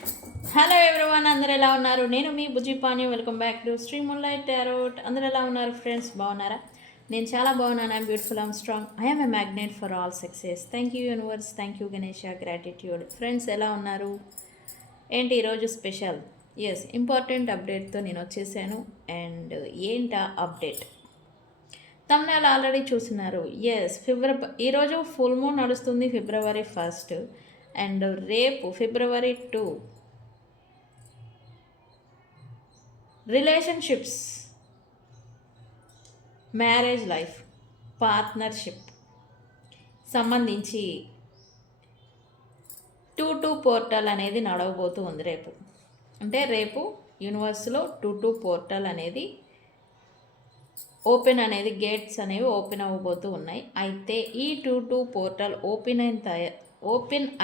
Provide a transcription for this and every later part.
Hello everyone, అందరు ఎలా ఉన్నారు? నేను మీ Bujji Pani. Welcome back to Sri moonlight tarot. అందరు ఎలా ఉన్నారు ఫ్రెండ్స్? బాగున్నారా? నేను చాలా బాగున్నాను. I'm beautiful, I'm strong, I'm a magnet for all success. Thank you universe, thank you Ganesha, gratitude. Friends ఎలా ఉన్నారు? ఏంటి ఈరోజు స్పెషల్? ఎస్, ఇంపార్టెంట్ అప్డేట్తో నేను వచ్చేసాను. అండ్ ఏంటా అప్డేట్? తమ్ముళ్ళు ఆల్రెడీ చూస్తున్నారు. ఎస్, ఈరోజు ఫుల్ మూన్ నడుస్తుంది, February 1. అండ్ రేపు February 2. Relationships, marriage life, partnership సంబంధించి 2-2 పోర్టల్ అనేది నడవబోతూ ఉంది రేపు. అంటే రేపు యూనివర్స్లో 2-2 పోర్టల్ అనేది ఓపెన్ అనేది, గేట్స్ అనేవి ఓపెన్ అవ్వబోతూ ఉన్నాయి. అయితే ఈ 2-2 పోర్టల్ ఓపెన్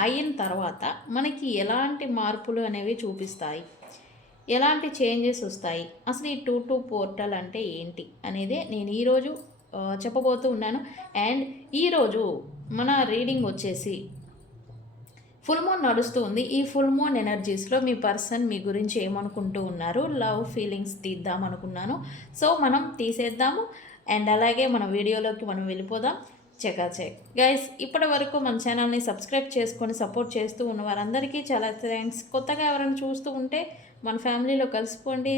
అయిన తర్వాత మనకి ఎలాంటి మార్పులు అనేవి చూపిస్తాయి, ఎలాంటి చేంజెస్ వస్తాయి, అసలు ఈ 2-2 పోర్టల్ అంటే ఏంటి అనేది నేను ఈరోజు చెప్పబోతూ ఉన్నాను. అండ్ ఈరోజు మన రీడింగ్ వచ్చేసి ఫుల్ మూన్ నడుస్తూ ఉంది. ఈ ఫుల్ మూన్ ఎనర్జీస్లో మీ పర్సన్ మీ గురించి ఏమనుకుంటూ ఉన్నారు, లవ్ ఫీలింగ్స్ తీద్దాం అనుకున్నాను. సో మనం తీసేద్దాము. అండ్ అలాగే మన వీడియోలోకి మనం వెళ్ళిపోదాం. చెక్ గైస్, ఇప్పటి వరకు మన ఛానల్ని సబ్స్క్రైబ్ చేసుకొని సపోర్ట్ చేస్తూ ఉన్న వారందరికీ చాలా థ్యాంక్స్. కొత్తగా ఎవరైనా చూస్తూ ఉంటే మన ఫ్యామిలీలో కలిసిపోండి,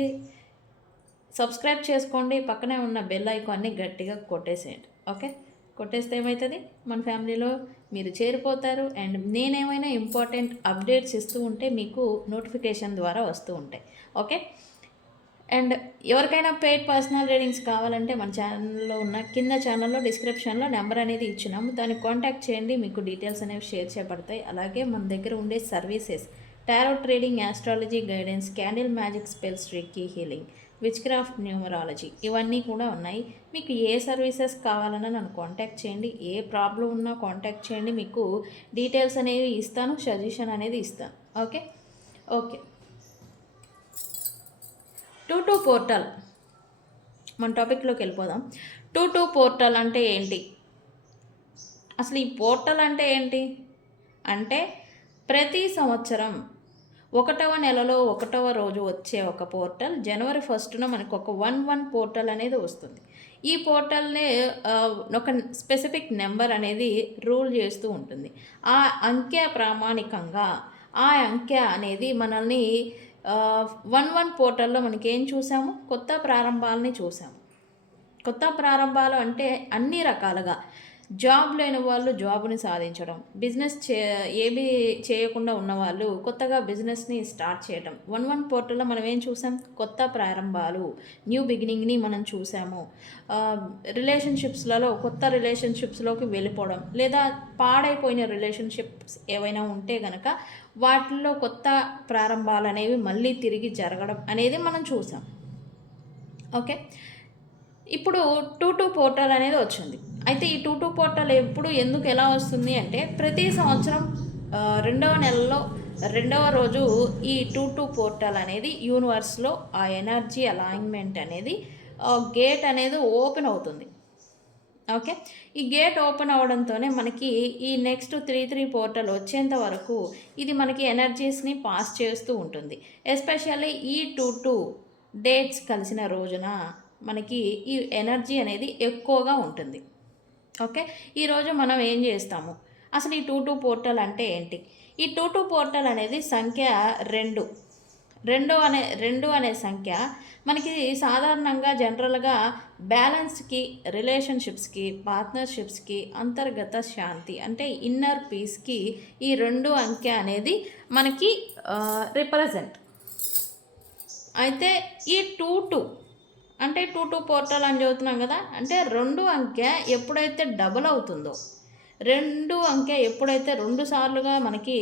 సబ్స్క్రైబ్ చేసుకోండి, పక్కనే ఉన్న బెల్ ఐకాన్ని గట్టిగా కొట్టేసేయండి. ఓకే, కొట్టేస్తే ఏమవుతుంది, మన ఫ్యామిలీలో మీరు చేరిపోతారు. అండ్ నేనేమైనా ఇంపార్టెంట్ అప్డేట్స్ ఇస్తూ ఉంటే మీకు నోటిఫికేషన్ ద్వారా వస్తూ ఉంటాయి. ఓకే, అండ్ ఎవరికైనా పెయిడ్ పర్సనల్ రీడింగ్స్ కావాలంటే మన ఛానల్లో ఉన్న కింద ఛానల్లో డిస్క్రిప్షన్లో నెంబర్ అనేది ఇచ్చినాము, దాన్ని కాంటాక్ట్ చేయండి, మీకు డీటెయిల్స్ అనేవి షేర్ చేయబడతాయి. అలాగే మన దగ్గర ఉండే services tarot trading, astrology guidance, candle magic spells, reiki healing, which craft, numerology ఇవన్నీ కూడా ఉన్నాయి. మీకు ఏ సర్వీసెస్ కావాలన్నా నన్ను కాంటాక్ట్ చేయండి, ఏ ప్రాబ్లం ఉన్నా కాంటాక్ట్ చేయండి, మీకు డీటెయిల్స్ అనేవి ఇస్తాను, సజెషన్ అనేది ఇస్తాను. ఓకే ఓకే 2-2 పోర్టల్, మన టాపిక్లోకి వెళ్ళిపోదాం. 2-2 పోర్టల్ అంటే ఏంటి? అసలు ఈ పోర్టల్ అంటే ఏంటి అంటే, ప్రతి సంవత్సరం 1వ నెలలో 1వ రోజు వచ్చే ఒక పోర్టల్, January 1న మనకు ఒక 1-1 పోర్టల్ అనేది వస్తుంది. ఈ పోర్టల్ని ఒక స్పెసిఫిక్ నెంబర్ అనేది రూల్ చేస్తూ ఉంటుంది. ఆ అంకె ప్రామాణికంగా, ఆ అంకె అనేది మనల్ని 1-1 పోర్టల్లో మనకేం చూసాము, కొత్త ప్రారంభాలని చూసాము. కొత్త ప్రారంభాలు అంటే అన్ని రకాలుగా, జాబ్ లేని వాళ్ళు జాబ్ని సాధించడం, బిజినెస్ ఏమీ చేయకుండా ఉన్నవాళ్ళు కొత్తగా బిజినెస్ని స్టార్ట్ చేయడం. 1-1 పోర్టల్లో మనం ఏం చూసాం, కొత్త ప్రారంభాలు, న్యూ బిగినింగ్ని మనం చూసాము. రిలేషన్షిప్స్లలో కొత్త రిలేషన్షిప్స్లోకి వెళ్ళిపోవడం, లేదా పాడైపోయిన రిలేషన్షిప్స్ ఏవైనా ఉంటే కనుక వాటిల్లో కొత్త ప్రారంభాలు అనేవి మళ్ళీ తిరిగి జరగడం అనేది మనం చూసాం. ఓకే, ఇప్పుడు 2-2 పోర్టల్ అనేది వచ్చింది. అయితే ఈ 2-2 పోర్టల్ ఎప్పుడు, ఎందుకు, ఎలా వస్తుంది అంటే, ప్రతి సంవత్సరం 2వ నెలలో 2వ రోజు ఈ 2-2 పోర్టల్ అనేది యూనివర్స్లో ఆ ఎనర్జీ అలైన్మెంట్ అనేది, గేట్ అనేది ఓపెన్ అవుతుంది. ఓకే, ఈ గేట్ ఓపెన్ అవడంతోనే మనకి ఈ నెక్స్ట్ 3-3 పోర్టల్ వచ్చేంత వరకు ఇది మనకి ఎనర్జీస్ని పాస్ చేస్తూ ఉంటుంది. ఎస్పెషల్లీ ఈ 2-2 డేట్స్ కలిసిన రోజున మనకి ఈ ఎనర్జీ అనేది ఎక్కువగా ఉంటుంది. ఓకే, ఈరోజు మనం ఏం చేస్తాము, అసలు ఈ 2-2 పోర్టల్ అంటే ఏంటి? ఈ 2-2 పోర్టల్ అనేది సంఖ్య 2. 2 అనే సంఖ్య మనకి సాధారణంగా జనరల్గా బ్యాలెన్స్కి, రిలేషన్షిప్స్కి, పార్ట్నర్షిప్స్కి, అంతర్గత శాంతి అంటే ఇన్నర్ పీస్కి ఈ 2 అంకె అనేది మనకి రిప్రజెంట్. అయితే ఈ 2-2 అంటే 2-2 పోర్టల్ అని చెబుతున్నాం కదా, అంటే 2 అంకె ఎప్పుడైతే డబుల్ అవుతుందో, 2 అంకె ఎప్పుడైతే 2 సార్లుగా మనకి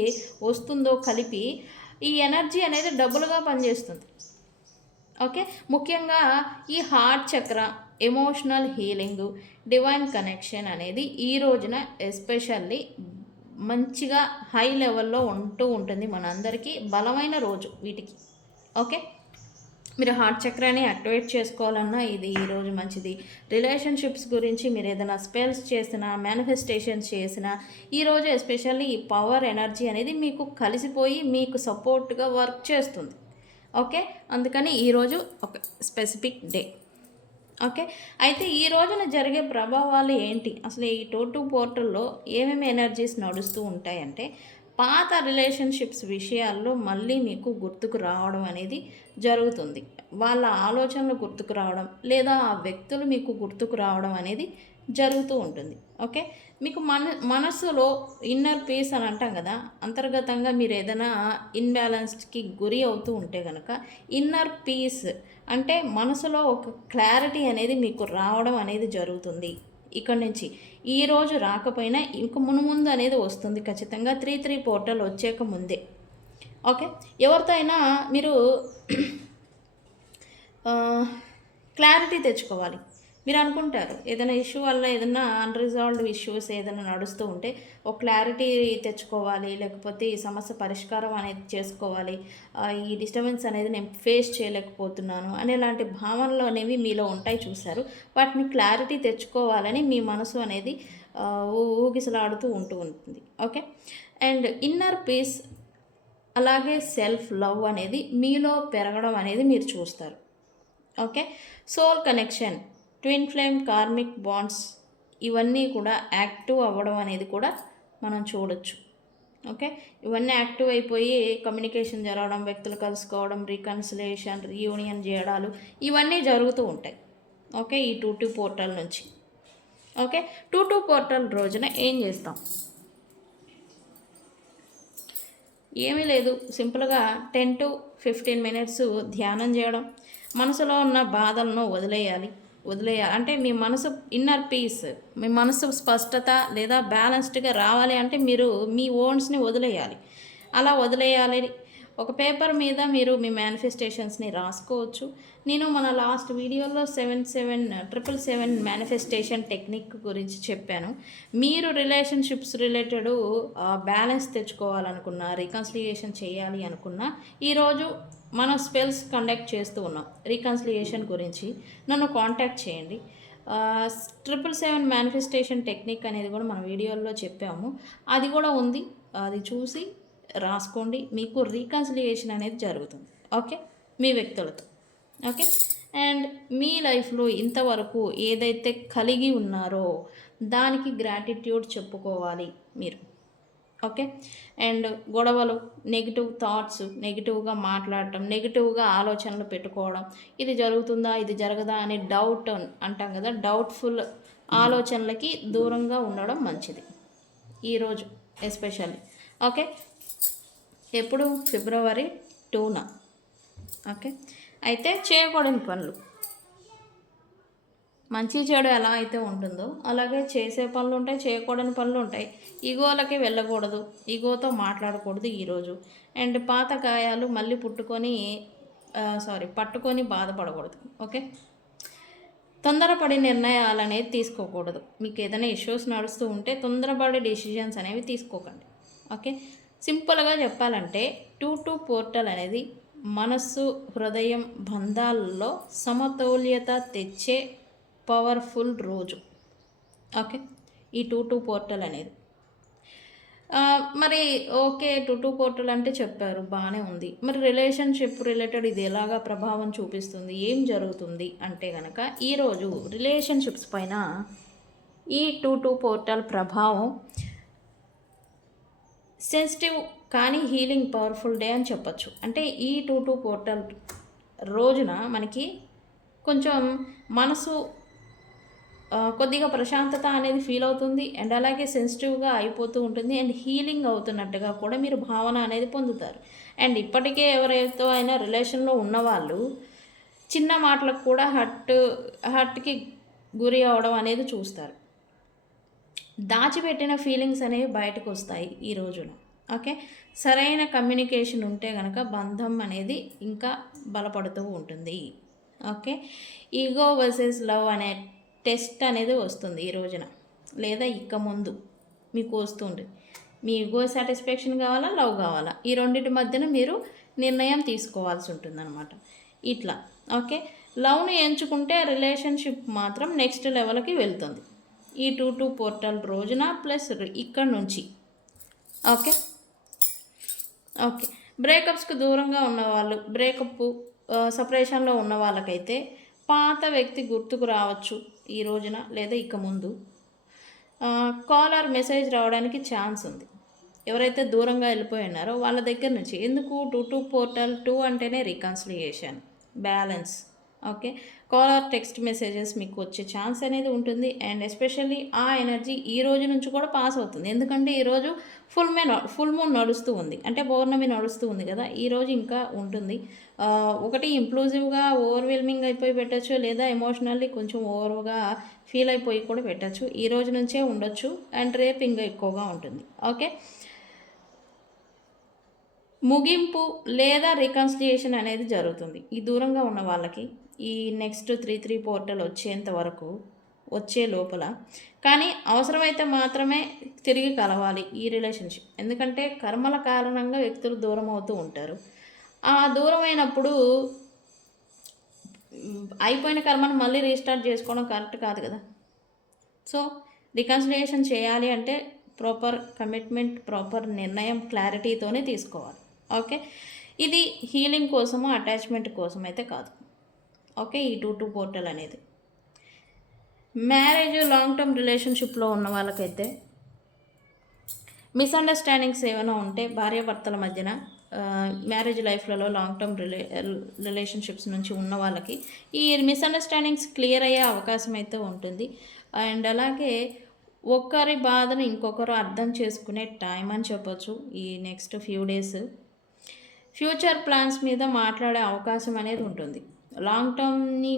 వస్తుందో కలిపి, ఈ ఎనర్జీ అనేది డబుల్గా పనిచేస్తుంది. ఓకే, ముఖ్యంగా ఈ హార్ట్ చక్ర, ఎమోషనల్ హీలింగు, డివైన్ కనెక్షన్ అనేది ఈ రోజున ఎస్పెషల్లీ మంచిగా హై లెవెల్లో ఉంటూ ఉంటుంది. మనందరికీ బలమైన రోజు వీటికి. ఓకే, మీరు హార్ట్ చక్రాన్ని యాక్టివేట్ చేసుకోవాలన్నా ఇది ఈరోజు మంచిది. రిలేషన్షిప్స్ గురించి మీరు ఏదైనా స్పెల్స్ చేసినా, మేనిఫెస్టేషన్స్ చేసినా ఈరోజు ఎస్పెషల్లీ ఈ పవర్ ఎనర్జీ అనేది మీకు కలిసిపోయి మీకు సపోర్ట్గా వర్క్ చేస్తుంది. ఓకే, అందుకని ఈరోజు ఒక స్పెసిఫిక్ డే. ఓకే, అయితే ఈ రోజున జరిగే ప్రభావాలు ఏంటి, అసలు ఈ టోటు పోర్టల్లో ఏమేమి ఎనర్జీస్ నడుస్తూ ఉంటాయంటే, పాత రిలేషన్షిప్స్ విషయాల్లో మళ్ళీ మీకు గుర్తుకు రావడం అనేది జరుగుతుంది. వాళ్ళ ఆలోచనలు గుర్తుకు రావడం లేదా ఆ వ్యక్తులు మీకు గుర్తుకు రావడం అనేది జరుగుతూ ఉంటుంది. ఓకే, మీకు మనసులో ఇన్నర్ పీస్ అని అంటాం కదా, అంతర్గతంగా మీరు ఏదైనా ఇన్బ్యాలెన్స్డ్కి గురి అవుతూ ఉంటే కనుక ఇన్నర్ పీస్ అంటే మనసులో ఒక క్లారిటీ అనేది మీకు రావడం అనేది జరుగుతుంది. ఇక్కడ నుంచి ఈరోజు రాకపోయినా ఇంక మునుముందు అనేది వస్తుంది ఖచ్చితంగా. 3-3 పోర్టల్ వచ్చేక ముందే. ఓకే, ఎవరితో అయినా మీరు క్లారిటీ తెచ్చుకోవాలి. మీరు అనుకుంటారు ఏదైనా ఇష్యూ వల్ల ఏదైనా అన్రిజాల్వ్డ్ ఇష్యూస్ ఏదైనా నడుస్తూ ఉంటే ఒక క్లారిటీ తెచ్చుకోవాలి, లేకపోతే ఈ సమస్య పరిష్కారం అనేది చేసుకోవాలి, ఈ డిస్టర్బెన్స్ అనేది నేను ఫేస్ చేయలేకపోతున్నాను అనేలాంటి భావనలు అనేవి మీలో ఉంటాయి చూశారు. వాటిని క్లారిటీ తెచ్చుకోవాలని మీ మనసు అనేది ఊగిసలాడుతూ ఉంటుంది. ఓకే, అండ్ ఇన్నర్ పీస్ అలాగే సెల్ఫ్ లవ్ అనేది మీలో పెరగడం అనేది మీరు చూస్తారు. Okay, soul connection, twin flame, karmic bonds ఇవన్నీ కూడా యాక్టివ్ అవ్వడం అనేది కూడా మనం చూడొచ్చు. ఓకే, ఇవన్నీ యాక్టివ్ అయిపోయి కమ్యూనికేషన్ జరగడం, వ్యక్తులు కలుసుకోవడం, రీకన్సిలేషన్, రీయూనియన్ చేయడాలు ఇవన్నీ జరుగుతూ ఉంటాయి. ఓకే, ఈ 2-2 పోర్టల్ నుంచి. ఓకే, 2-2 పోర్టల్ రోజున ఏం చేస్తాం? ఏమీ లేదు, సింపుల్గా 10-15 మినిట్స్ ధ్యానం చేయడం, మనసులో ఉన్న బాధలను వదిలేయాలి అంటే మీ మనసు ఇన్నర్ పీస్, మీ మనసు స్పష్టత లేదా బ్యాలెన్స్డ్గా రావాలి అంటే మీరు మీ ఓన్స్ని వదిలేయాలి. అలా వదిలేయాలి. ఒక పేపర్ మీద మీరు మీ మేనిఫెస్టేషన్స్ని రాసుకోవచ్చు. నేను మన లాస్ట్ వీడియోలో 777 మేనిఫెస్టేషన్ టెక్నిక్ గురించి చెప్పాను. మీరు రిలేషన్షిప్స్ రిలేటెడ్ బ్యాలెన్స్ తెచ్చుకోవాలనుకున్నా, రీకన్సిలియేషన్ చేయాలి అనుకున్నా ఈరోజు మనం స్పెల్స్ కండక్ట్ చేస్తూ ఉన్నాం రీకన్సిలియేషన్ గురించి. నన్ను కాంటాక్ట్ చేయండి. 777 మేనిఫెస్టేషన్ టెక్నిక్ అనేది కూడా మన వీడియోలో చెప్పాము, అది కూడా ఉంది. అది చూసి రాసుకోండి, మీకు రీకన్సిలియేషన్ అనేది జరుగుతుంది. ఓకే, మీ వ్యక్తులతో. ఓకే, అండ్ మీ లైఫ్లో ఇంతవరకు ఏదైతే కలిగి ఉన్నారో దానికి గ్రాటిట్యూడ్ చెప్పుకోవాలి మీరు. ఓకే, అండ్ గొడవలు, నెగిటివ్ థాట్స్, నెగిటివ్గా మాట్లాడటం, నెగిటివ్గా ఆలోచనలు పెట్టుకోవడం, ఇది జరుగుతుందా ఇది జరగదా అని డౌట్ అంటాం కదా, డౌట్ఫుల్ ఆలోచనలకి దూరంగా ఉండడం మంచిది ఈరోజు ఎస్పెషల్లీ. ఓకే, ఎప్పుడు ఫిబ్రవరి 2న. ఓకే, అయితే చేయకూడని పనులు, మంచి చెడు ఎలా అయితే ఉంటుందో అలాగే చేసే పనులు ఉంటాయి, చేయకూడని పనులు ఉంటాయి. ఈగోలకి వెళ్ళకూడదు, ఈగోతో మాట్లాడకూడదు ఈరోజు. అండ్ పాత గాయాలు మళ్ళీ పట్టుకొని బాధపడకూడదు. ఓకే, తొందరపడి నిర్ణయాలు అనేది తీసుకోకూడదు. మీకు ఏదైనా ఇష్యూస్ నడుస్తూ ఉంటే తొందరపడి డెసిషన్స్ అనేవి తీసుకోకండి. ఓకే, సింపుల్గా చెప్పాలంటే 2-2 పోర్టల్ అనేది మనస్సు, హృదయం, బంధాలలో సమతౌల్యత తెచ్చే పవర్ఫుల్ రోజు. ఓకే, ఈ 2-2 పోర్టల్ అనేది మరి ఓకే 2-2 పోర్టల్ అంటే చెప్పారు, బాగానే ఉంది. మరి రిలేషన్షిప్ రిలేటెడ్ ఇది ఎలాగా ప్రభావం చూపిస్తుంది, ఏం జరుగుతుంది అంటే కనుక ఈరోజు రిలేషన్షిప్స్ పైన ఈ 2-2 పోర్టల్ ప్రభావం సెన్సిటివ్ కానీ హీలింగ్ పవర్ఫుల్ డే అని చెప్పచ్చు. అంటే ఈ 2-2 పోర్టల్ రోజున మనకి కొంచెం మనసు కొద్దిగా ప్రశాంతత అనేది ఫీల్ అవుతుంది, అండ్ అలాగే సెన్సిటివ్గా అయిపోతూ ఉంటుంది, అండ్ హీలింగ్ అవుతున్నట్టుగా కూడా మీరు భావన అనేది పొందుతారు. అండ్ ఇప్పటికే ఎవరైతే అయినా రిలేషన్లో ఉన్నవాళ్ళు చిన్న మాటలకు కూడా హర్ట్కి గురి అవడం అనేది చూస్తారు. దాచిపెట్టిన ఫీలింగ్స్ అనేవి బయటకు వస్తాయి ఈ రోజున. ఓకే, సరైన కమ్యూనికేషన్ ఉంటే కనుక బంధం అనేది ఇంకా బలపడుతూ ఉంటుంది. ఓకే, ఈగో వర్సెస్ లవ్ అనే టెస్ట్ అనేది వస్తుంది ఈ రోజున, లేదా ఇక ముందు మీకు వస్తుంది. మీ ఈగో సాటిస్ఫాక్షన్ కావాలా, లవ్ కావాలా, ఈ రెండింటి మధ్యన మీరు నిర్ణయం తీసుకోవాల్సి ఉంటుందన్నమాట. ఇట్లా. ఓకే. లవ్ని ఎంచుకుంటే రిలేషన్షిప్ మాత్రం నెక్స్ట్ లెవెల్కి వెళ్తుంది ఈ 2-2 పోర్టల్ రోజున ప్లస్ ఇక్కడ నుంచి. ఓకే. ఓకే. బ్రేకప్స్కి దూరంగా ఉన్నవాళ్ళు, సపరేషన్లో ఉన్న వాళ్ళకైతే పాత వ్యక్తి గుర్తుకు రావచ్చు ఈ రోజున లేదా ఇక ముందు. కాల్ ఆర్ మెసేజ్ రావడానికి ఛాన్స్ ఉంది. ఎవరైతే దూరంగా వెళ్ళిపోయి ఉన్నారో వాళ్ళ దగ్గర నుంచి. ఎందుకు 2-2 పోర్టల్ 2 అంటేనే reconciliation, balance. Okay. Call or text messages మీకు వచ్చే ఛాన్స్ అనేది ఉంటుంది. అండ్ ఎస్పెషల్లీ ఆ ఎనర్జీ ఈ రోజు నుంచి కూడా పాస్ అవుతుంది. ఎందుకంటే ఈరోజు ఫుల్ మూన్ నడుస్తూ ఉంది, అంటే పౌర్ణమి నడుస్తూ ఉంది కదా, ఈరోజు ఇంకా ఉంటుంది. ఒకటి ఇంప్లూజివ్గా ఓవర్వెల్మింగ్ అయిపోయి పెట్టచ్చు, లేదా ఎమోషనల్లీ కొంచెం ఓవర్గా ఫీల్ అయిపోయి కూడా పెట్టచ్చు. ఈ రోజు నుంచే ఉండొచ్చు. అండ్ రేపు ఇంకా ఎక్కువగా ఉంటుంది. ఓకే. ముగింపు లేదా రికన్సిలియేషన్ అనేది జరుగుతుంది ఈ దూరంగా ఉన్న వాళ్ళకి ఈ నెక్స్ట్ 3-3 పోర్టల్ వచ్చేంత వరకు, వచ్చే లోపల. కానీ అవసరమైతే మాత్రమే తిరిగి కలవాలి ఈ రిలేషన్షిప్. ఎందుకంటే కర్మల కారణంగా వ్యక్తులు దూరం అవుతూ ఉంటారు. ఆ దూరమైనప్పుడు అయిపోయిన కర్మను మళ్ళీ రీస్టార్ట్ చేసుకోవడం కరెక్ట్ కాదు కదా. సో రికన్సిలియేషన్ చేయాలి అంటే ప్రాపర్ కమిట్మెంట్, ప్రాపర్ నిర్ణయం, క్లారిటీతోనే తీసుకోవాలి. ఓకే. ఇది హీలింగ్ కోసము, అటాచ్మెంట్ కోసం అయితే కాదు. ఓకే. ఈ 2-2 పోర్టల్ అనేది మ్యారేజ్, లాంగ్ టర్మ్ రిలేషన్షిప్లో ఉన్న వాళ్ళకైతే మిస్అండర్స్టాండింగ్స్ ఏమైనా ఉంటే భార్యాభర్తల మధ్యన, మ్యారేజ్ లైఫ్లలో లాంగ్ టర్మ్ రిలేషన్షిప్స్ నుంచి ఉన్న వాళ్ళకి ఈ మిస్అండర్స్టాండింగ్స్ క్లియర్ అయ్యే అవకాశం అయితే ఉంటుంది. అండ్ అలాగే ఒకరి బాధను ఇంకొకరు అర్థం చేసుకునే టైం అని చెప్పొచ్చు ఈ next few days. Future plans మీద మాట్లాడే అవకాశం అనేది ఉంటుంది. లాంగ్ టర్మ్ని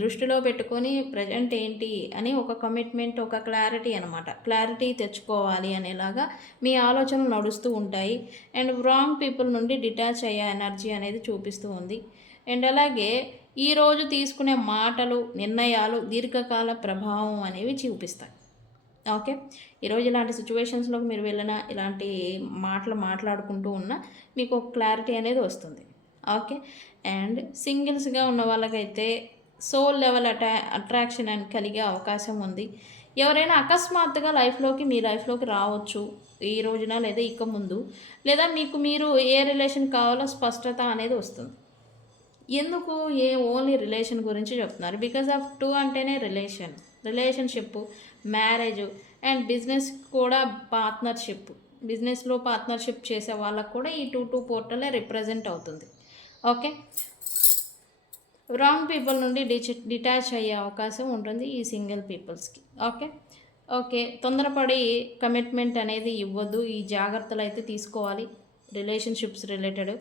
దృష్టిలో పెట్టుకొని ప్రజెంట్ ఏంటి అని ఒక కమిట్మెంట్, ఒక క్లారిటీ అనమాట, క్లారిటీ తెచ్చుకోవాలి అనేలాగా మీ ఆలోచనలు నడుస్తూ ఉంటాయి. అండ్ రాంగ్ పీపుల్ నుండి డిటాచ్ అయ్యే ఎనర్జీ అనేది చూపిస్తూ ఉంది. అండ్ అలాగే ఈరోజు తీసుకునే మాటలు, నిర్ణయాలు దీర్ఘకాల ప్రభావం అనేవి చూపిస్తాయి. ఓకే. ఈరోజు ఇలాంటి సిచ్యువేషన్స్లోకి మీరు వెళ్ళినా, ఇలాంటి మాటలు మాట్లాడుకుంటూ ఉన్నా మీకు ఒక క్లారిటీ అనేది వస్తుంది. ఓకే. అండ్ సింగిల్స్గా ఉన్న వాళ్ళకైతే సోల్ లెవెల్ అట్రాక్షన్ అని కలిగే అవకాశం ఉంది. ఎవరైనా అకస్మాత్తుగా మీ లైఫ్లోకి రావచ్చు ఈ రోజున లేదా ఇక ముందు, లేదా మీకు మీరు ఏ రిలేషన్ కావాలో స్పష్టత అనేది వస్తుంది. ఎందుకు ఓన్లీ రిలేషన్ గురించి చెప్తున్నారు? బికాజ్ ఆఫ్ 2 అంటేనే రిలేషన్షిప్, మ్యారేజ్ అండ్ బిజినెస్ కూడా పార్ట్నర్షిప్. బిజినెస్లో పార్ట్నర్షిప్ చేసే వాళ్ళకు కూడా ఈ 2-2 పోర్టలే రిప్రజెంట్ అవుతుంది. ఓకే. రాంగ్ పీపుల్ నుండి డిటాచ్ అయ్యే అవకాశం ఉంటుంది ఈ సింగిల్ పీపుల్స్కి. ఓకే. తొందరపడి కమిట్మెంట్ అనేది ఇవ్వద్దు. ఈ జాగ్రత్తలు అయితే తీసుకోవాలి రిలేషన్షిప్స్ రిలేటెడ్.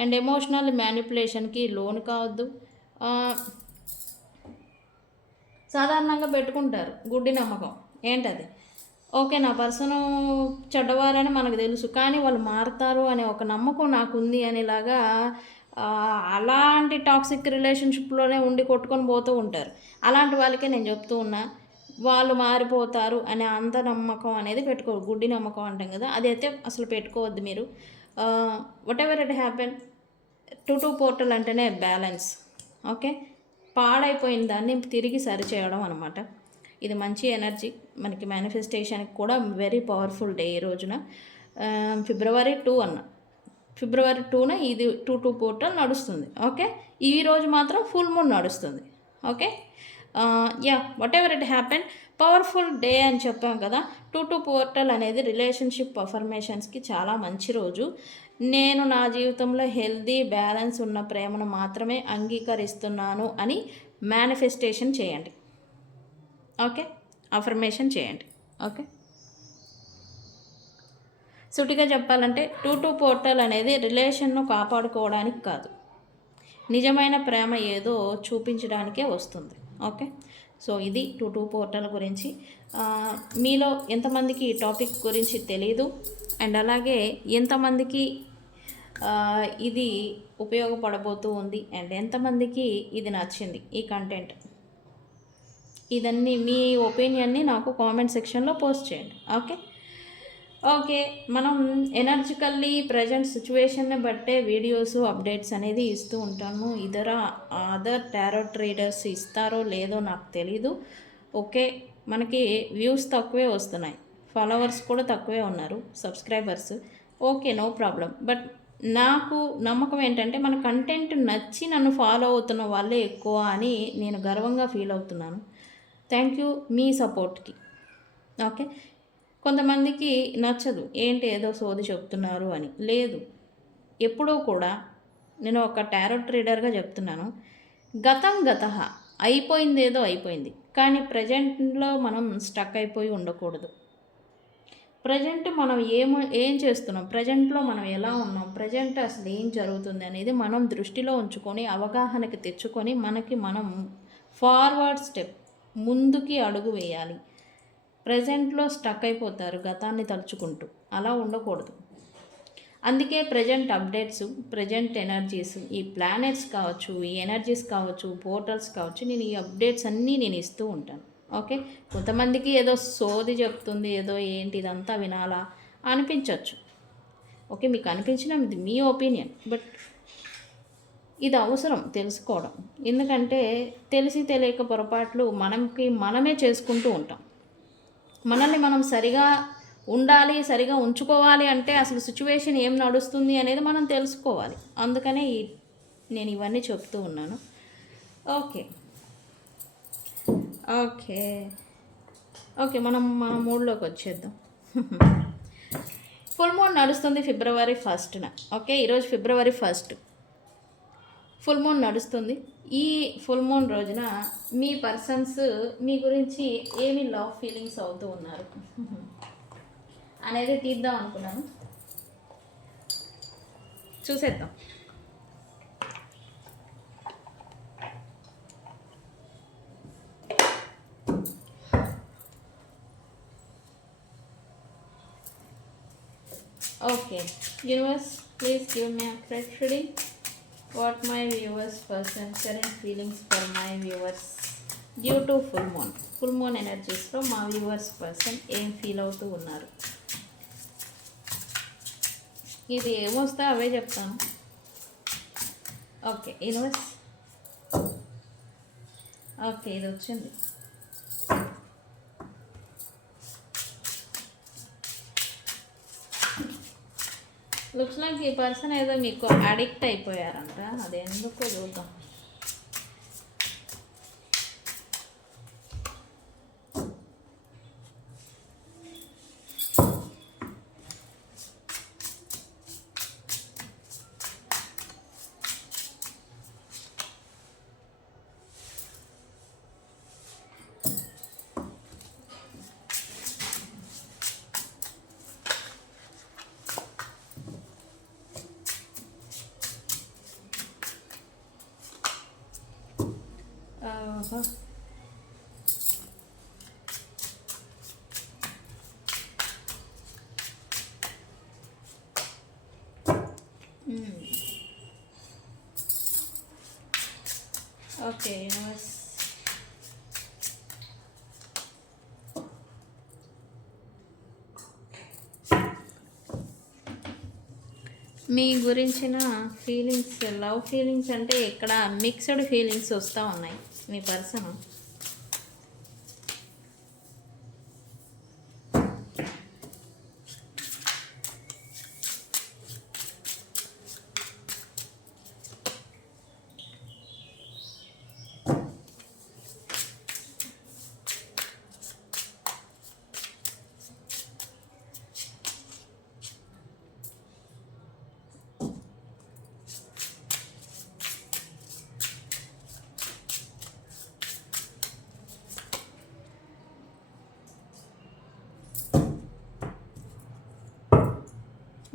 అండ్ ఎమోషనల్ మ్యానిపులేషన్కి లోన్ కావద్దు. సాధారణంగా పెట్టుకుంటారు గుడ్డి నమ్మకం. ఏంటది? ఓకే, నా పర్సను చెడ్డవారని మనకు తెలుసు, కానీ వాళ్ళు మారుతారు అనే ఒక నమ్మకం నాకుంది అనేలాగా అలాంటి టాక్సిక్ రిలేషన్షిప్లోనే ఉండి కొట్టుకొని పోతూ ఉంటారు. అలాంటి వాళ్ళకే నేను చెప్తూ ఉన్నా, వాళ్ళు మారిపోతారు అనే అంత నమ్మకం అనేది పెట్టుకోరు. గుడ్డి నమ్మకం అంటాం కదా, అదైతే అసలు పెట్టుకోవద్దు మీరు. What ever it happen, 2-2 portal అంటేనే బ్యాలెన్స్. ఓకే. పాడైపోయిన దాన్ని తిరిగి సరిచేయడం అనమాట. ఇది మంచి ఎనర్జీ మనకి మేనిఫెస్టేషన్కి కూడా వెరీ పవర్ఫుల్ డే ఈ రోజున. February 2న ఇది 2-2 పోర్టల్ నడుస్తుంది. ఓకే. ఈ రోజు మాత్రం ఫుల్ మూన్ నడుస్తుంది. Okay. What ever it happen, powerful day అని చెప్పాం కదా. 2-2 పోర్టల్ అనేది రిలేషన్షిప్ అఫర్మేషన్స్కి చాలా మంచి రోజు. నేను నా జీవితంలో హెల్దీ, బ్యాలెన్స్ ఉన్న ప్రేమను మాత్రమే అంగీకరిస్తున్నాను అని మేనిఫెస్టేషన్ చేయండి. ఓకే. అఫర్మేషన్ చేయండి. ఓకే. సుటిగా చెప్పాలంటే 2-2 పోర్టల్ అనేది రిలేషన్ను కాపాడుకోవడానికి కాదు, నిజమైన ప్రేమ ఏదో చూపించడానికే వస్తుంది. ఓకే. సో ఇది 2-2 పోర్టల్ గురించి. మీలో ఎంతమందికి ఈ టాపిక్ గురించి తెలీదు, అండ్ అలాగే ఎంతమందికి ఇది ఉపయోగపడబోతూ ఉంది, అండ్ ఎంతమందికి ఇది నచ్చింది ఈ కంటెంట్, ఇదన్నీ మీ ఒపీనియన్ని నాకు కామెంట్ సెక్షన్లో పోస్ట్ చేయండి. ఓకే. ఓకే. మనం ఎనర్జికల్లీ ప్రజెంట్ సిచ్యువేషన్‌ని బట్టే వీడియోస్, అప్డేట్స్ అనేది ఇస్తూ ఉంటాను. అదర్ టారో ట్రేడర్స్ ఇస్తారో లేదో నాకు తెలీదు. ఓకే. మనకి వ్యూస్ తక్కువే వస్తున్నాయి. ఫాలోవర్స్ కూడా తక్కువే ఉన్నారు. Subscribers. Okay. No problem. But నాకు నమ్మకం ఏంటంటే మన కంటెంట్ నచ్చి నన్ను ఫాలో అవుతున్న వాళ్ళే ఎక్కువ అని నేను గర్వంగా ఫీల్ అవుతున్నాను. థ్యాంక్ యూ మీ సపోర్ట్‌కి. ఓకే. కొంతమందికి నచ్చదు. ఏంటి ఏదో సోది చెప్తున్నారు అని. లేదు. ఎప్పుడూ కూడా నేను ఒక టారో ట్రీడర్‌గా చెప్తున్నాను. గతం గతః అయిపోయిందేదో అయిపోయింది. కానీ ప్రెజెంట్‌లో మనం స్టక్ అయిపోయి ఉండకూడదు. ప్రెజెంట్ మనం ఏం చేస్తున్నాం? ప్రెజెంట్‌లో మనం ఎలా ఉన్నాం? ప్రెజెంట్ అసలు ఏం జరుగుతుంది అనేది మనం దృష్టిలో ఉంచుకొని, అవగాహనకి తెచ్చుకొని, మనకి మనం ఫార్వర్డ్ స్టెప్ ముందుకి అడుగు వేయాలి. ప్రెజెంట్‌లో స్టక్ అయిపోతారు గతాన్ని తలుచుకుంటూ. అలా ఉండకూడదు. అందుకే ప్రెజెంట్ అప్డేట్స్, ప్రెజెంట్ ఎనర్జీస్, ఈ ప్లానెట్స్ కావచ్చు, ఈ ఎనర్జీస్ కావచ్చు, పోర్టల్స్ కావచ్చు, నేను ఈ అప్డేట్స్ అన్నీ నేను ఇస్తూ ఉంటాను. ఓకే. కొంతమందికి ఏదో సోది చెప్తుంది, ఏదో ఏంటి ఇదంతా వినాలా అనిపించవచ్చు. ఓకే. మీకు అనిపించిన ఇది మీ ఒపీనియన్. బట్ ఇది అవసరం తెలుసుకోవడం. ఎందుకంటే తెలిసి తెలియక పొరపాట్లు మనమే చేసుకుంటూ ఉంటాం. మనల్ని మనం సరిగా ఉండాలి, సరిగా ఉంచుకోవాలి అంటే అసలు సిచ్యువేషన్ ఏం నడుస్తుంది అనేది మనం తెలుసుకోవాలి. అందుకనే నేను ఇవన్నీ చెప్తూ ఉన్నాను. ఓకే. ఓకే. ఓకే. మన మూడ్లోకి వచ్చేద్దాం. ఫుల్ మూన్ నడుస్తుంది ఫిబ్రవరి 1న. ఓకే. ఈరోజు ఫిబ్రవరి 1. ఫుల్ మూన్ నడుస్తుంది. ఈ ఫుల్ మూన్ రోజున మీ పర్సన్స్ మీ గురించి ఏమి లవ్ ఫీలింగ్స్ అవుతూ ఉన్నారు అనేది తీద్దాం అనుకున్నాను. చూసేద్దాం. Okay. Universe please give me accurate reading. What my viewers person current feelings for my viewers due to full moon energies లో మా viewers person ఏం ఫీల్ అవుతూ ఉన్నారు. ఇది ఏమొస్తే అవే చెప్తాను. ఓకే. యూనివర్స్. ఓకే. ఇది వచ్చింది. లుక్స్ లైక్ ఈ పర్సన్ ఏదో మీకు అడిక్ట్ అయిపోయారంట. అది ఎందుకో చూద్దాం. ఓకే. యూనివర్స్. మీ గురించిన ఫీలింగ్స్, లవ్ ఫీలింగ్స్ అంటే ఇక్కడ మిక్స్డ్ ఫీలింగ్స్ వస్తూ ఉన్నాయి. మీ పర్సన్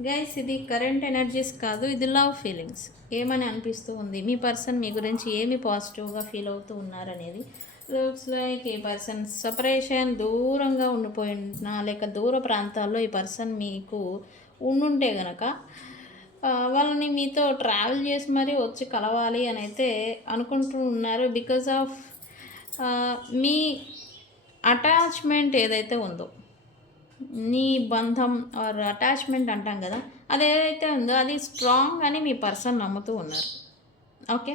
గైస్, ఇది కరెంట్ ఎనర్జీస్ కాదు, ఇది లవ్ ఫీలింగ్స్. ఏమని అనిపిస్తూ ఉంది, మీ పర్సన్ మీ గురించి ఏమి పాజిటివ్గా ఫీల్ అవుతూ ఉన్నారనేది. లుక్స్ లైక్ ఈ పర్సన్ సపరేషన్, దూరంగా ఉండిపోయినా లేక దూర ప్రాంతాల్లో ఈ పర్సన్ మీకు ఉండుంటే గనక వాళ్ళని మీతో ట్రావెల్ చేసి మరీ వచ్చి కలవాలి అని అయితే అనుకుంటూ ఉన్నారు. బికాజ్ ఆఫ్ మీ అటాచ్మెంట్ ఏదైతే ఉందో, నీ బంధం ఆర్ అటాచ్మెంట్ అంటాం కదా, అదేదైతే ఉందో అది స్ట్రాంగ్ అని మీ పర్సన్ నమ్ముతూ ఉన్నారు. ఓకే,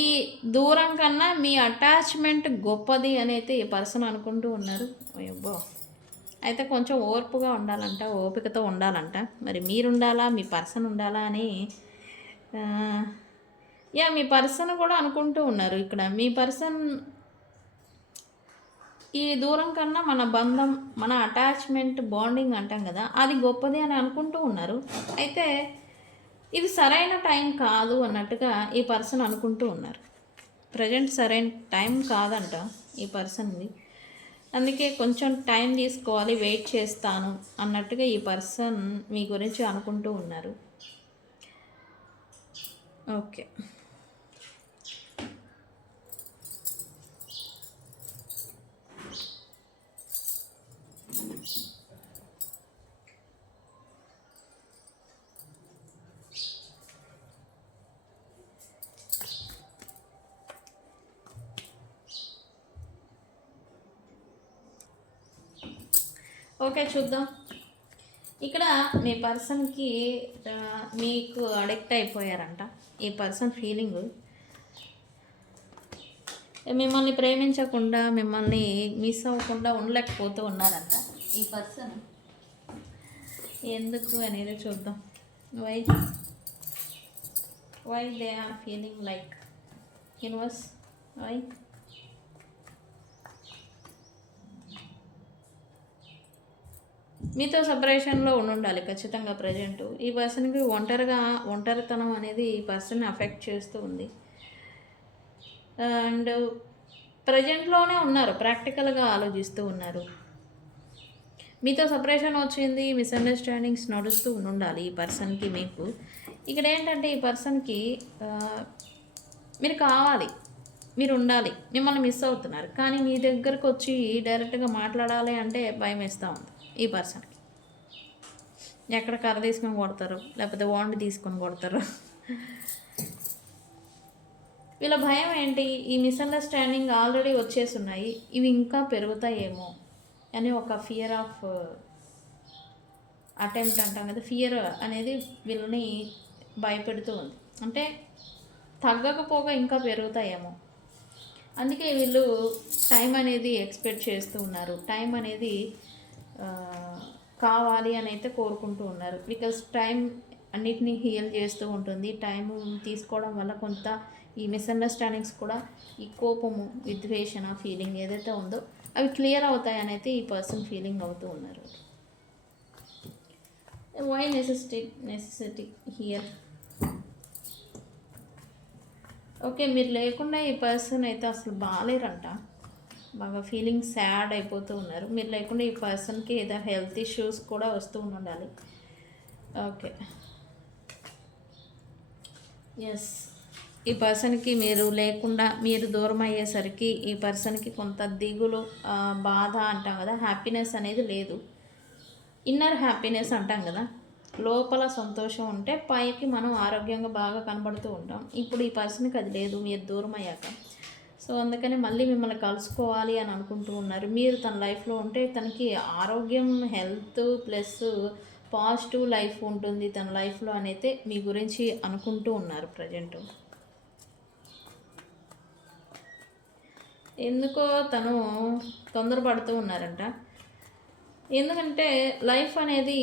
ఈ దూరం కన్నా మీ అటాచ్మెంట్ గొప్పది అని అయితే ఈ పర్సన్ అనుకుంటూ ఉన్నారు. అయ్యబ్బో, అయితే కొంచెం ఓర్పుగా ఉండాలంట, ఓపికతో ఉండాలంట. మరి మీరు ఉండాలా, మీ పర్సన్ ఉండాలా అని మీ పర్సన్ కూడా అనుకుంటూ ఉన్నారు. ఇక్కడ మీ పర్సన్ ఈ దూరం కన్నా మన బంధం, మన అటాచ్మెంట్, బాండింగ్ అంటాం కదా, అది గొప్పది అని అనుకుంటూ ఉన్నారు. అయితే ఇది సరైన టైం కాదు అన్నట్టుగా ఈ పర్సన్ అనుకుంటూ ఉన్నారు. ప్రజెంట్ సరైన టైం కాదంట ఈ పర్సన్ది. అందుకే కొంచెం టైం తీసుకోవాలి, వెయిట్ చేస్తాను అన్నట్టుగా ఈ పర్సన్ మీ గురించి అనుకుంటూ ఉన్నారు. ఓకే, ఓకే చూద్దాం. ఇక్కడ మీ పర్సన్కి మీకు అడిక్ట్ అయిపోయారంట ఈ పర్సన్ ఫీలింగ్. మిమ్మల్ని ప్రేమించకుండా, మిమ్మల్ని మిస్ అవ్వకుండా ఉండలేకపోతూ ఉన్నారంట ఈ పర్సన్. ఎందుకు అనేది చూద్దాం. Why they are feeling like universe, why? మీతో సపరేషన్లో ఉండాలి ఖచ్చితంగా. ప్రజెంట్ ఈ పర్సన్కి ఒంటరితనం అనేది ఈ పర్సన్ అఫెక్ట్ చేస్తూ ఉంది. అండ్ ప్రజెంట్లోనే ఉన్నారు, ప్రాక్టికల్గా ఆలోచిస్తూ ఉన్నారు. మీతో సపరేషన్ వచ్చింది, మిస్అండర్స్టాండింగ్స్ నడుస్తూ ఉండాలి ఈ పర్సన్కి మీకు. ఇక్కడ ఏంటంటే ఈ పర్సన్కి మీరు కావాలి, మీరు ఉండాలి, మిమ్మల్ని మిస్ అవుతున్నారు. కానీ మీ దగ్గరకు వచ్చి డైరెక్ట్గా మాట్లాడాలి అంటే భయం వేస్తూ ఉంది ఈ పర్సన్కి. ఎక్కడ కర్ర తీసుకొని కొడతారు, లేకపోతే వాండ్ తీసుకొని కొడతారు. వీళ్ళ భయం ఏంటి, ఈ మిస్అండర్స్టాండింగ్ ఆల్రెడీ వచ్చేసి ఉన్నాయి, ఇవి ఇంకా పెరుగుతాయేమో అని ఒక ఫియర్ ఆఫ్ అటెంప్ట్ అంటాం కదా, ఫియర్ అనేది వీళ్ళని భయపెడుతూ ఉంది. అంటే తగ్గకపోగా ఇంకా పెరుగుతాయేమో, అందుకే వీళ్ళు టైం అనేది ఎక్స్పెక్ట్ చేస్తూ ఉన్నారు. టైం అనేది కావాలి అని అయితే కోరుకుంటూ ఉన్నారు. బికాస్ టైం అన్నిటినీ హీల్ చేస్తూ ఉంటుంది. టైం తీసుకోవడం వల్ల కొంత ఈ మిస్అండర్స్టాండింగ్స్ కూడా, ఈ కోపము, విద్వేషణ ఫీలింగ్ ఏదైతే ఉందో అవి క్లియర్ అవుతాయని అయితే ఈ పర్సన్ ఫీలింగ్ అవుతూ ఉన్నారు. Why necessity here? ఓకే, మీరు లేకుండా ఈ పర్సన్ అయితే అసలు బాగాలేరంట, బాగా ఫీలింగ్ సాడ్ అయిపోతూ ఉన్నారు. మీరు లేకుండా ఈ పర్సన్కి ఏదో హెల్త్ ఇష్యూస్ కూడా వస్తూ ఉండాలి. ఓకే, ఎస్, ఈ పర్సన్కి మీరు లేకుండా, మీరు దూరం అయ్యేసరికి ఈ పర్సన్కి కొంత దిగులు, బాధ అంటాం కదా, హ్యాపీనెస్ అనేది లేదు. ఇన్నర్ హ్యాపీనెస్ అంటాం కదా, లోపల సంతోషం ఉంటే పైకి మనం ఆరోగ్యంగా బాగా కనబడుతూ ఉంటాం. ఇప్పుడు ఈ పర్సన్కి అది లేదు, మీరు దూరం అయ్యాక. సో అందుకని మళ్ళీ మిమ్మల్ని కలుసుకోవాలి అని అనుకుంటూ ఉన్నారు. మీరు తన లైఫ్లో ఉంటే తనకి ఆరోగ్యం, హెల్త్ ప్లస్ పాజిటివ్ లైఫ్ ఉంటుంది తన లైఫ్లో అని అయితే మీ గురించి అనుకుంటూ ఉన్నారు ప్రజెంట్. ఎందుకో తను తొందరపడుతూ ఉన్నారంట. ఎందుకంటే లైఫ్ అనేది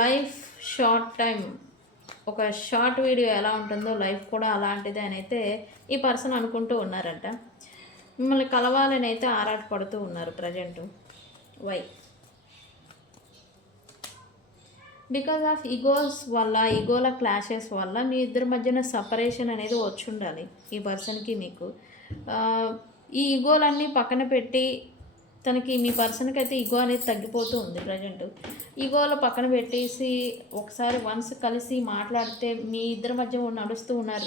లైఫ్ షార్ట్ టైం, ఒక షార్ట్ వీడియో ఎలా ఉంటుందో లైఫ్ కూడా అలాంటిదే అని అయితే ఈ పర్సన్ అనుకుంటూ ఉన్నారంట. మిమ్మల్ని కలవాలని అయితే ఆరాటపడుతూ ఉన్నారు present. Why? Because of egos వల్ల, ఈగోల క్లాషెస్ వల్ల మీ ఇద్దరి మధ్యన సపరేషన్ అనేది వచ్చి ఉండాలి ఈ పర్సన్కి మీకు. ఈ ఈగోలన్నీ పక్కన పెట్టి తనకి, మీ పర్సన్కి అయితే ఈగో అనేది తగ్గిపోతూ ఉంది ప్రజెంట్. ఈగోలో పక్కన పెట్టేసి ఒకసారి వన్స్ కలిసి మాట్లాడితే మీ ఇద్దరి మధ్య నడుస్తూ ఉన్న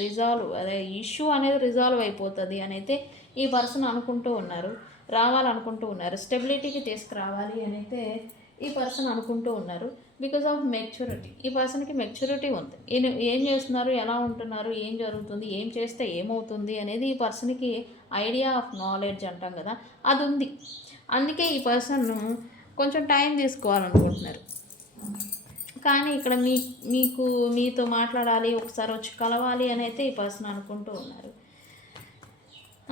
అదే ఇష్యూ అనేది రిజాల్వ్ అయిపోతుంది అని అయితే ఈ పర్సన్ అనుకుంటూ ఉన్నారు, రావాలనుకుంటూ ఉన్నారు. స్టెబిలిటీకి తీసుకురావాలి అని అయితే ఈ పర్సన్ అనుకుంటూ ఉన్నారు. బికాజ్ ఆఫ్ మెచ్యూరిటీ, ఈ పర్సన్కి మెచ్యూరిటీ ఉంది. ఏం చేస్తున్నారు, ఎలా ఉంటున్నారు, ఏం జరుగుతుంది, ఏం చేస్తే ఏమవుతుంది అనేది ఈ పర్సన్కి ఐడియా ఆఫ్ నాలెడ్జ్ అంటాం కదా, అది ఉంది. అందుకే ఈ పర్సన్ కొంచెం టైం తీసుకోవాలనుకుంటున్నారు. కానీ ఇక్కడ మీకు మీతో మాట్లాడాలి, ఒకసారి వచ్చి కలవాలి అని అయితే ఈ పర్సన్ అనుకుంటూ ఉన్నారు.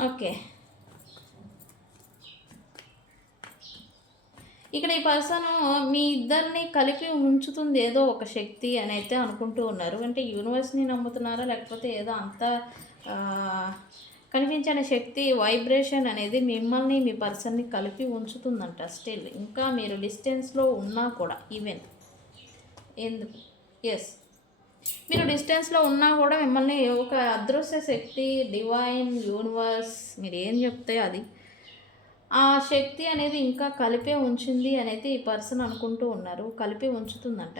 ఓకే, ఇక్కడ ఈ పర్సన్ మీ ఇద్దరిని కలిపి ఉంచుతుంది ఏదో ఒక శక్తి అని అయితే అనుకుంటూ ఉన్నారు. అంటే యూనివర్స్ని నమ్ముతున్నారా, లేకపోతే ఏదో అంత కనిపించని శక్తి వైబ్రేషన్ అనేది మిమ్మల్ని మీ పర్సన్ని కలిపి ఉంచుతుందంట. స్టిల్ ఇంకా మీరు డిస్టెన్స్లో ఉన్నా కూడా, ఈవెన్ ఎందుకు ఎస్ మీరు డిస్టెన్స్లో ఉన్నా కూడా మిమ్మల్ని ఒక అదృశ్య శక్తి, డివైన్, యూనివర్స్, మీరు ఏం చెప్తే అది ఆ శక్తి అనేది ఇంకా కలిపే ఉంచింది అనేది ఈ పర్సన్ అనుకుంటూ ఉన్నారు. కలిపి ఉంచుతుందంట.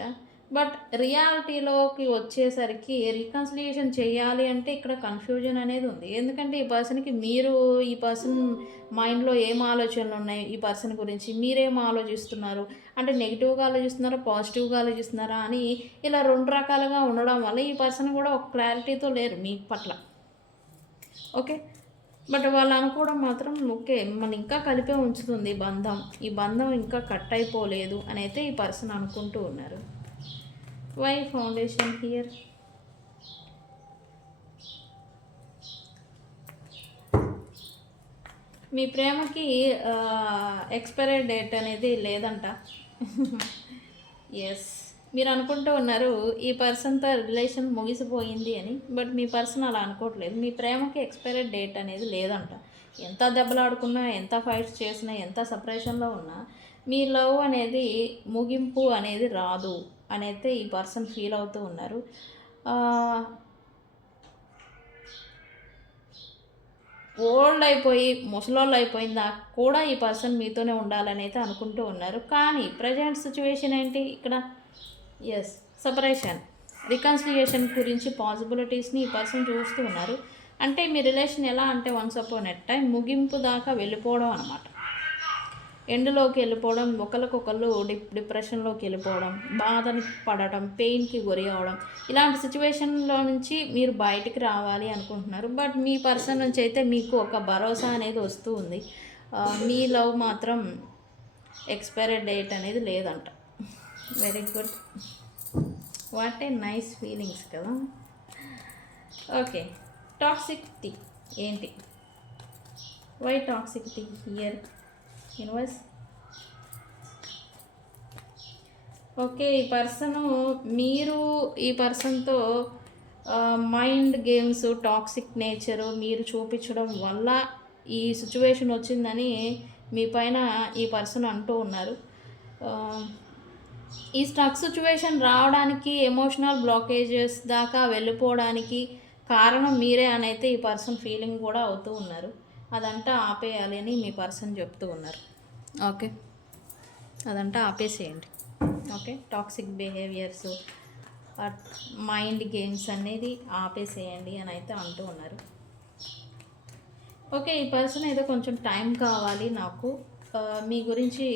బట్ రియాలిటీలోకి వచ్చేసరికి రికన్సిలియేషన్ చేయాలి అంటే ఇక్కడ కన్ఫ్యూజన్ అనేది ఉంది. ఎందుకంటే ఈ పర్సన్కి మీరు, ఈ పర్సన్ మైండ్లో ఏం ఆలోచనలు ఉన్నాయి ఈ పర్సన్ గురించి, మీరేం ఆలోచిస్తున్నారు, అంటే నెగిటివ్గా ఆలోచిస్తున్నారా, పాజిటివ్గా ఆలోచిస్తున్నారా అని ఇలా 2 రకాలుగా ఉండడం వల్ల ఈ పర్సన్ కూడా ఒక క్లారిటీతో లేరు మీ పట్ల. ఓకే, బట్ వాళ్ళు అనుకోవడం మాత్రం ఓకే మిమ్మల్ని ఇంకా కలిపే ఉంచుతుంది బంధం, ఈ బంధం ఇంకా కట్ అయిపోలేదు అని అయితే ఈ పర్సన్ అనుకుంటూ ఉన్నారు. Why foundation here? మీ ప్రేమకి ఎక్స్పైరీ డేట్ అనేది లేదంట. ఎస్, మీరు అనుకుంటూ ఉన్నారు ఈ పర్సన్తో రిలేషన్ ముగిసిపోయింది అని. బట్ మీ పర్సన్ అలా అనుకోవట్లేదు. మీ ప్రేమకి ఎక్స్పైరీ డేట్ అనేది లేదంట. ఎంత దెబ్బలాడుకున్నా, ఎంత ఫైట్స్ చేసినా, ఎంత సపరేషన్లో ఉన్నా మీ లవ్ అనేది ముగింపు అనేది రాదు అనేది ఈ పర్సన్ ఫీల్ అవుతూ ఉన్నారు. ఓల్డ్ అయిపోయి ముసలోళ్ళు అయిపోయిందా కూడా ఈ పర్సన్ మీతోనే ఉండాలని అయితే అనుకుంటూ ఉన్నారు. కానీ ప్రజెంట్ సిచ్యువేషన్ ఏంటి ఇక్కడ? ఎస్, సెపరేషన్, రికన్సిలియేషన్ గురించి పాసిబిలిటీస్ని ఈ పర్సన్ చూస్తూ ఉన్నారు. అంటే మీ రిలేషన్ ఎలా అంటే వన్స్ అపాన్ ఎ టైం ముగింపు దాకా వెళ్ళిపోవడం అనమాట. ఎండ్లోకి వెళ్ళిపోవడం, ఒకరికొకళ్ళు డిప్రెషన్లోకి వెళ్ళిపోవడం, బాధని పడటం, పెయిన్కి గురి అవడం, ఇలాంటి సిచ్యువేషన్లో నుంచి మీరు బయటికి రావాలి అనుకుంటున్నారు. బట్ మీ పర్సన్ నుంచి అయితే మీకు ఒక భరోసా అనేది వస్తూ ఉంది. మీ లవ్ మాత్రం ఎక్స్పైరీ డేట్ అనేది లేదంట. Very good, what a nice feelings కదా. ఓకే, టాక్సిసిటీ ఏంటి? Why toxicity here universe? Okay, ఈ పర్సను మీరు ఈ పర్సన్తో మైండ్ గేమ్స్, టాక్సిక్ నేచరు మీరు చూపించడం వల్ల ఈ సిచ్యువేషన్ వచ్చిందని మీ పైన ఈ పర్సన్ అంటూ ఉన్నారు. ఈ స్ట్రక్ సిచ్యువేషన్ రావడానికి, ఎమోషనల్ బ్లాకేజెస్ దాకా వెళ్ళిపోవడానికి కారణం మీరే అని అయితే ఈ పర్సన్ ఫీలింగ్ కూడా అవుతూ ఉన్నారు. అదంతా ఆపేయాలి అని మీ పర్సన్ చెప్తూ ఉన్నారు. ఓకే, అదంతా ఆపేసేయండి. Okay, toxic behaviours, mind games అనేది ఆపేసేయండి అని అయితే అంటూ ఉన్నారు. ఓకే, ఈ పర్సన్ ఏదో కొంచెం టైం కావాలి నాకు, మీ గురించి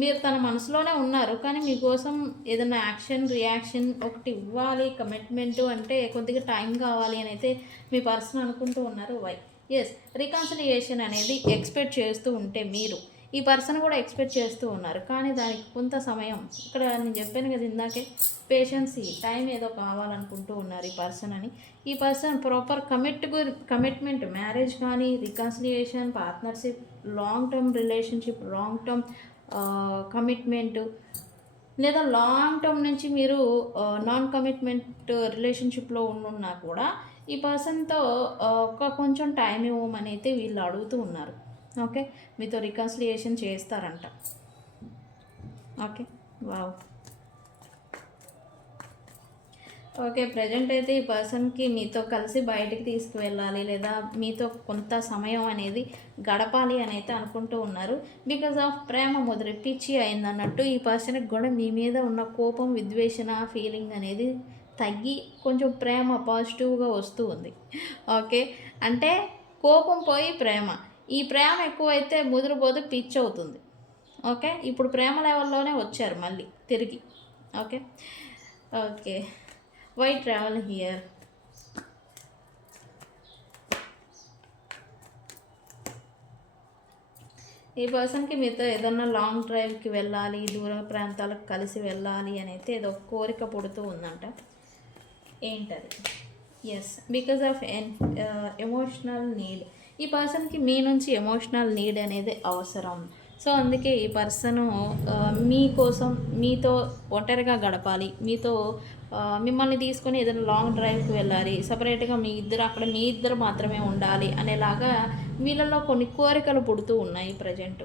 మీరు తన మనసులోనే ఉన్నారు, కానీ మీకోసం ఏదైనా యాక్షన్, రియాక్షన్ ఒకటి ఇవ్వాలి, కమిట్మెంటు అంటే కొద్దిగా టైం కావాలి అని అయితే మీ పర్సన్ అనుకుంటూ ఉన్నారు. వై? ఎస్, రికన్సిలియేషన్ అనేది ఎక్స్పెక్ట్ చేస్తూ ఉంటే మీరు, ఈ పర్సన్ కూడా ఎక్స్పెక్ట్ చేస్తూ ఉన్నారు. కానీ దానికి కొంత సమయం, ఇక్కడ నేను చెప్పాను కదా ఇందాకే, పేషెన్సీ, టైం ఏదో కావాలనుకుంటూ ఉన్నారు ఈ పర్సన్ అని. ఈ పర్సన్ ప్రాపర్ కమిట్మెంట్, మ్యారేజ్ కానీ, reconciliation, partnership, long term relationship, long term commitment, లేదా లాంగ్ టర్మ్ నుంచి మీరు నాన్ కమిట్మెంట్ రిలేషన్షిప్లో ఉన్నా కూడా ఈ పర్సన్తో ఒక కొంచెం టైం ఇవ్వమని అయితే వీళ్ళు అడుగుతూ ఉన్నారు. ఓకే, మీతో రికన్సిలియేషన్ చేస్తారంట. Okay, wow. ఓకే, ప్రజెంట్ అయితే ఈ పర్సన్కి మీతో కలిసి బయటికి తీసుకువెళ్ళాలి, లేదా మీతో కొంత సమయం అనేది గడపాలి అని అయితే అనుకుంటూ ఉన్నారు. బికాజ్ ఆఫ్ ప్రేమ ముదిరి పిచ్చి అయిందన్నట్టు ఈ పర్సన్కి కూడా మీ మీద ఉన్న కోపం, విద్వేషణ ఫీలింగ్ అనేది తగ్గి కొంచెం ప్రేమ పాజిటివ్గా వస్తూ ఉంది. ఓకే, అంటే కోపం పోయి ప్రేమ, ఈ ప్రేమ ఎక్కువైతే ముదిరిపోతే పిచ్చి అవుతుంది. ఓకే, ఇప్పుడు ప్రేమ లెవెల్లోనే వచ్చారు మళ్ళీ తిరిగి. Okay okay, why travel here? ఈ పర్సన్కి మీతో ఏదన్నా లాంగ్ డ్రైవ్కి వెళ్ళాలి, దూర ప్రాంతాలకు కలిసి వెళ్ళాలి అని అయితే ఏదో కోరిక పుడుతూ ఉందంట. ఏంటది? Yes, because of emotional need. ఈ పర్సన్కి మీ నుంచి ఎమోషనల్ నీడ్ అనేది అవసరం. సో అందుకే ఈ పర్సను మీకోసం మీతో ఒంటరిగా గడపాలి, మీతో మిమ్మల్ని తీసుకొని ఏదైనా లాంగ్ డ్రైవ్కి వెళ్ళాలి, సపరేట్గా మీ ఇద్దరు అక్కడ మీ ఇద్దరు మాత్రమే ఉండాలి అనేలాగా వీళ్ళలో కొన్ని కోరికలు పుడుతూ ఉన్నాయి ప్రజెంట్.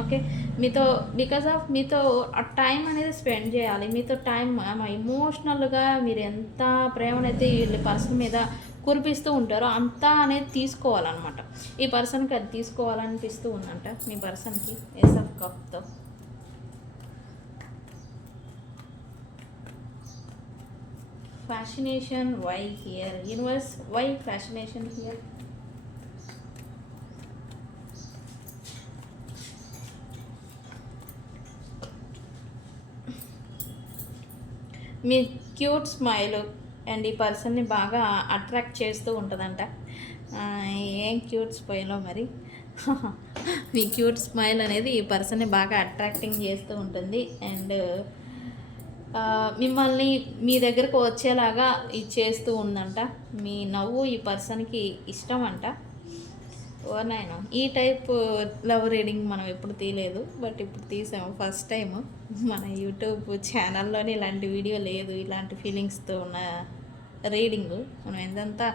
ఓకే, మీతో బికాజ్ ఆఫ్ మీతో ఆ టైం అనేది స్పెండ్ చేయాలి. మీతో టైం ఎమోషనల్గా మీరు ఎంత ప్రేమనైతే వీళ్ళ పర్సన్ మీద కురిపిస్తూ ఉంటారో అంతా అనేది తీసుకోవాలన్నమాట. ఈ పర్సన్కి అది తీసుకోవాలనిపిస్తూ ఉందంట మీ పర్సన్కి ఏస్ ఆఫ్ కప్తో. Fascination, why here? Universe, why fascination here? మీ క్యూట్ స్మైల్ అండ్ ఈ పర్సన్ని బాగా అట్రాక్ట్ చేస్తూ ఉంటుందంట. ఏం క్యూట్ స్మైలో మరి. మీ క్యూట్ స్మైల్ అనేది ఈ పర్సన్ని బాగా అట్రాక్టింగ్ చేస్తూ ఉంటుంది అండ్ మిమ్మల్ని మీ దగ్గరకు వచ్చేలాగా ఇది చేస్తూ ఉందంట. మీ నవ్వు ఈ పర్సన్కి ఇష్టం అంట. ఓ నాయన, ఈ టైప్ లవ్ రీడింగ్ మనం ఎప్పుడు తీయలేదు, బట్ ఇప్పుడు తీసాము ఫస్ట్ టైము. మన యూట్యూబ్ ఛానల్లోనే ఇలాంటి వీడియో లేదు, ఇలాంటి ఫీలింగ్స్తో ఉన్న రీడింగ్. మనం ఎంతంతా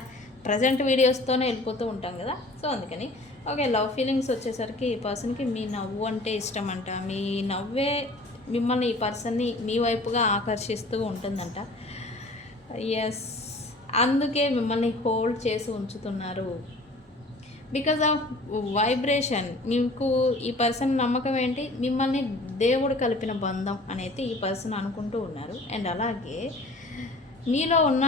ప్రజెంట్ వీడియోస్తోనే వెళ్ళిపోతూ ఉంటాం కదా, సో అందుకని ఓకే. లవ్ ఫీలింగ్స్ వచ్చేసరికి ఈ పర్సన్కి మీ నవ్వు అంటే ఇష్టం అంట. మీ నవ్వే మిమ్మల్ని ఈ పర్సన్ని మీ వైపుగా ఆకర్షిస్తూ ఉంటుందంట. ఎస్, అందుకే మిమ్మల్ని హోల్డ్ చేసి ఉంచుతున్నారు. Because of vibration. మీకు ఈ పర్సన్ నమ్మకం ఏంటి, మిమ్మల్ని దేవుడు కలిపిన బంధం అనేది ఈ పర్సన్ అనుకుంటూ ఉన్నారు. అండ్ అలాగే మీలో ఉన్న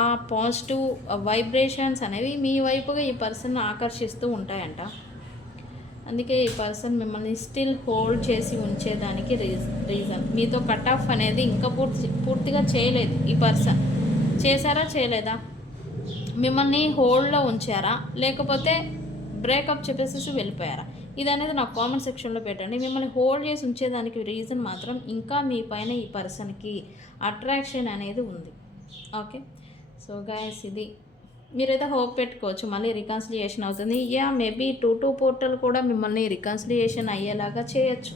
ఆ పాజిటివ్ వైబ్రేషన్స్ అనేవి మీ వైపుగా ఈ పర్సన్ ఆకర్షిస్తూ ఉంటాయంట. అందుకే ఈ పర్సన్ మిమ్మల్ని స్టిల్ హోల్డ్ చేసి ఉంచేదానికి రీజన్ మీతో కట్ ఆఫ్ అనేది ఇంకా పూర్తిగా చేయలేదు. ఈ పర్సన్ చేశారా చేయలేదా, మిమ్మల్ని హోల్డ్లో ఉంచారా, లేకపోతే బ్రేకప్ చెప్పేసి వెళ్ళిపోయారా, ఇది అనేది నాకు కామెంట్ సెక్షన్లో పెట్టండి. మిమ్మల్ని హోల్డ్ చేసి ఉంచేదానికి రీజన్ మాత్రం ఇంకా మీ పైన ఈ పర్సన్కి అట్రాక్షన్ అనేది ఉంది. ఓకే, సో గైస్ ఇది మీరైతే హోప్ పెట్టుకోవచ్చు మళ్ళీ రికన్సిలియేషన్ అవుతుంది. మేబీ 2 పోర్టల్ కూడా మిమ్మల్ని రికన్సిలియేషన్ అయ్యేలాగా చేయొచ్చు.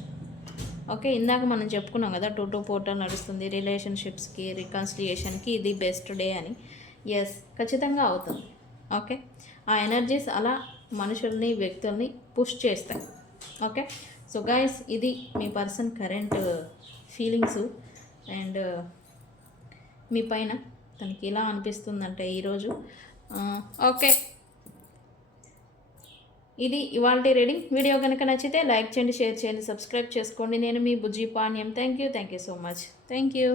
ఓకే, ఇందాక మనం చెప్పుకున్నాం కదా 2 పోర్టల్ నడుస్తుంది రిలేషన్షిప్స్కి, రికన్సిలియేషన్కి ఇది బెస్ట్ డే అని. ఎస్, ఖచ్చితంగా అవుతుంది. ఓకే, ఆ ఎనర్జీస్ అలా మనుషుల్ని వ్యక్తుల్ని పుష్ చేస్తాయి. ఓకే, సో గైస్ ఇది మీ పర్సన్ కరెంట్ ఫీలింగ్స్ అండ్ మీ పైన తనకి ఇలా అనిపిస్తుందంటే ఈరోజు. ఓకే, ఇది ఇవాళ రీడింగ్. వీడియో కనుక నచ్చితే లైక్ చేయండి, షేర్ చేయండి, సబ్స్క్రైబ్ చేసుకోండి. నేను మీ Bujji Panyam. Thank you so much. Thank you.